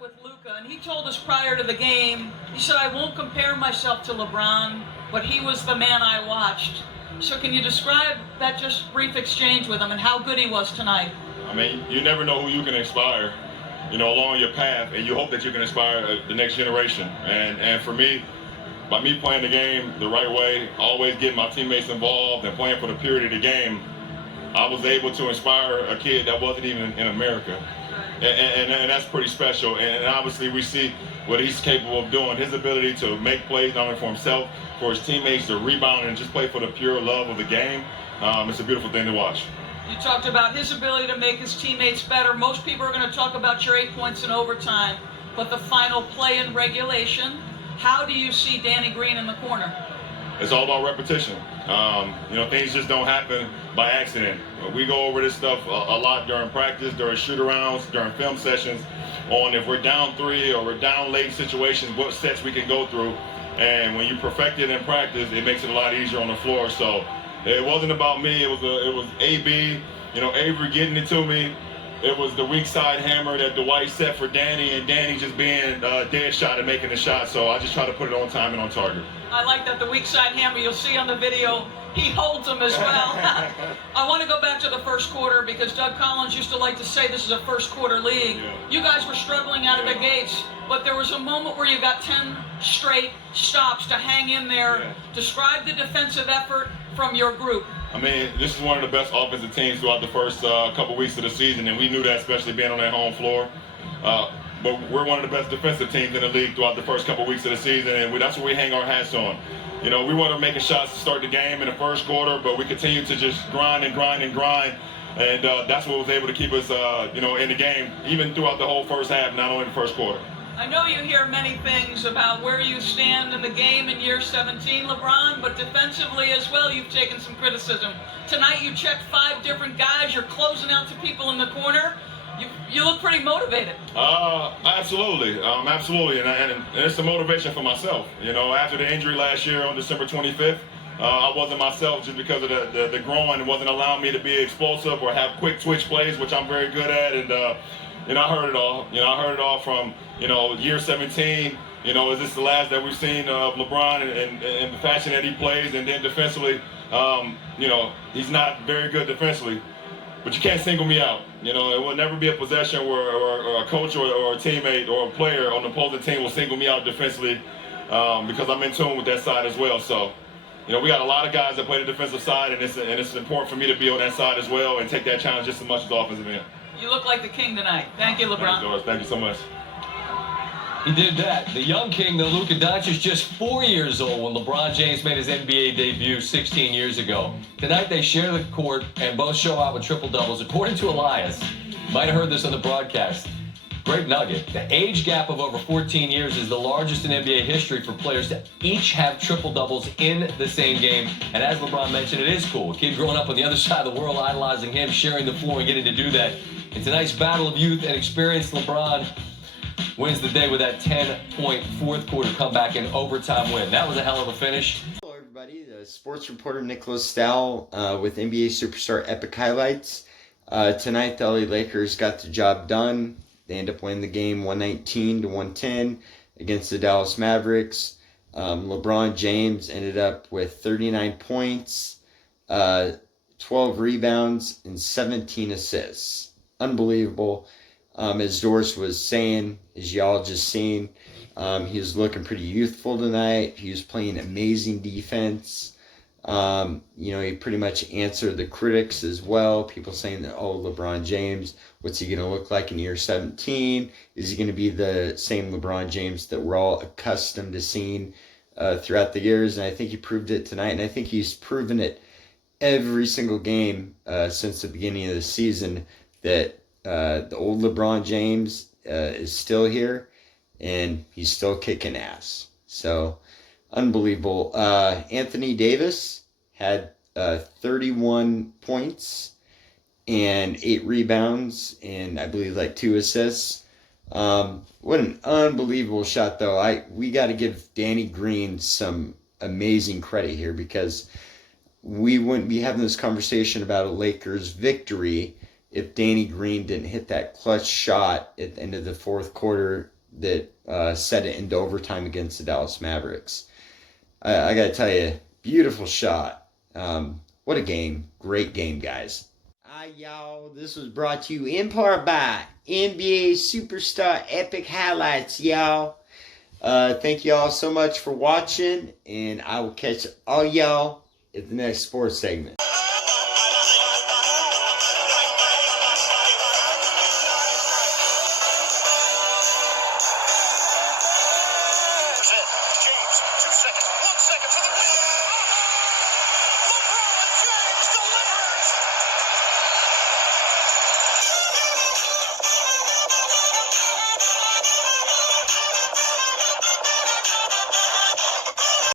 up with Luka, and he told us prior to the game, he said, I won't compare myself to LeBron, but he was the man I watched. So can you describe that just brief exchange with him and how good he was tonight? I mean, you never know who you can inspire, along your path, and you hope that you can inspire the next generation. And for me, by me playing the game the right way, always getting my teammates involved and playing for the purity of the game, I was able to inspire a kid that wasn't even in America. And that's pretty special. And obviously we see what he's capable of doing. His ability to make plays not only for himself, for his teammates, to rebound and just play for the pure love of the game. It's a beautiful thing to watch. You talked about his ability to make his teammates better. Most people are going to talk about your 8 points in overtime, but the final play in regulation, how do you see Danny Green in the corner? It's all about repetition. Things just don't happen by accident. We go over this stuff a lot during practice, during shoot-arounds, during film sessions, on if we're down 3 or we're down late situations, what sets we can go through. And when you perfect it in practice, it makes it a lot easier on the floor. So it wasn't about me. It was AB, Avery getting it to me. It was the weak side hammer that Dwight set for Danny, and Danny just being dead shot and making the shot. So I just try to put it on time and on target. I like that, the weak side hammer. You'll see on the video, he holds them as well. I want to go back to the first quarter because Doug Collins used to like to say this is a first quarter league. Yeah. You guys were struggling out of the gates, but there was a moment where you got 10 straight stops to hang in there. Yeah. Describe the defensive effort from your group. I mean, this is one of the best offensive teams throughout the first couple weeks of the season, and we knew that, especially being on that home floor. But we're one of the best defensive teams in the league throughout the first couple weeks of the season, and that's what we hang our hats on. We wanted to make shots to start the game in the first quarter, but we continued to just grind and grind and grind, and that's what was able to keep us, in the game, even throughout the whole first half, not only the first quarter. I know you hear many things about where you stand in the game in year 17, LeBron, but defensively as well, you've taken some criticism. Tonight you checked 5 different guys. You're closing out to people in the corner. You look pretty motivated. Absolutely, and it's a motivation for myself. After the injury last year on December 25th, I wasn't myself just because of the groin. It wasn't allowing me to be explosive or have quick twitch plays, which I'm very good at, and I heard it all. I heard it all from year 17. Is this the last that we've seen of LeBron and the fashion that he plays, and then defensively, he's not very good defensively. But you can't single me out. It will never be a possession or a coach or a teammate or a player on the opposing team will single me out defensively because I'm in tune with that side as well. So, we got a lot of guys that play the defensive side, and it's important for me to be on that side as well and take that challenge just as much as the offensive end. You look like the king tonight. Thank you, LeBron. Thanks, Doris. Thank you so much. He did that. The young king, though, Luka Doncic, just 4 years old when LeBron James made his NBA debut 16 years ago. Tonight they share the court and both show out with triple-doubles. According to Elias, you might have heard this on the broadcast, great nugget, the age gap of over 14 years is the largest in NBA history for players to each have triple-doubles in the same game. And as LeBron mentioned, it is cool. A kid growing up on the other side of the world, idolizing him, sharing the floor and getting to do that. In tonight's battle of youth and experience, LeBron wins the day with that 10-point fourth quarter comeback and overtime win. That was a hell of a finish. Hello, everybody. The sports reporter Nicholas Stahl with NBA Superstar Epic Highlights. Tonight, the LA Lakers got the job done. They end up winning the game 119-110 against the Dallas Mavericks. LeBron James ended up with 39 points, 12 rebounds, and 17 assists. Unbelievable. As Doris was saying, as y'all just seen, he was looking pretty youthful tonight. He was playing amazing defense. He pretty much answered the critics as well. People saying that, LeBron James, what's he going to look like in year 17? Is he going to be the same LeBron James that we're all accustomed to seeing throughout the years? And I think he proved it tonight. And I think he's proven it every single game since the beginning of the season that the old LeBron James is still here, and he's still kicking ass. So, unbelievable. Anthony Davis had 31 points and 8 rebounds and I believe 2 assists. What an unbelievable shot, though. We got to give Danny Green some amazing credit here because we wouldn't be having this conversation about a Lakers victory if Danny Green didn't hit that clutch shot at the end of the fourth quarter that set it into overtime against the Dallas Mavericks. I got to tell you, beautiful shot. What a game. Great game, guys. Y'all, this was brought to you in part by NBA Superstar Epic Highlights, y'all. Thank y'all so much for watching, and I will catch all y'all at the next sports segment.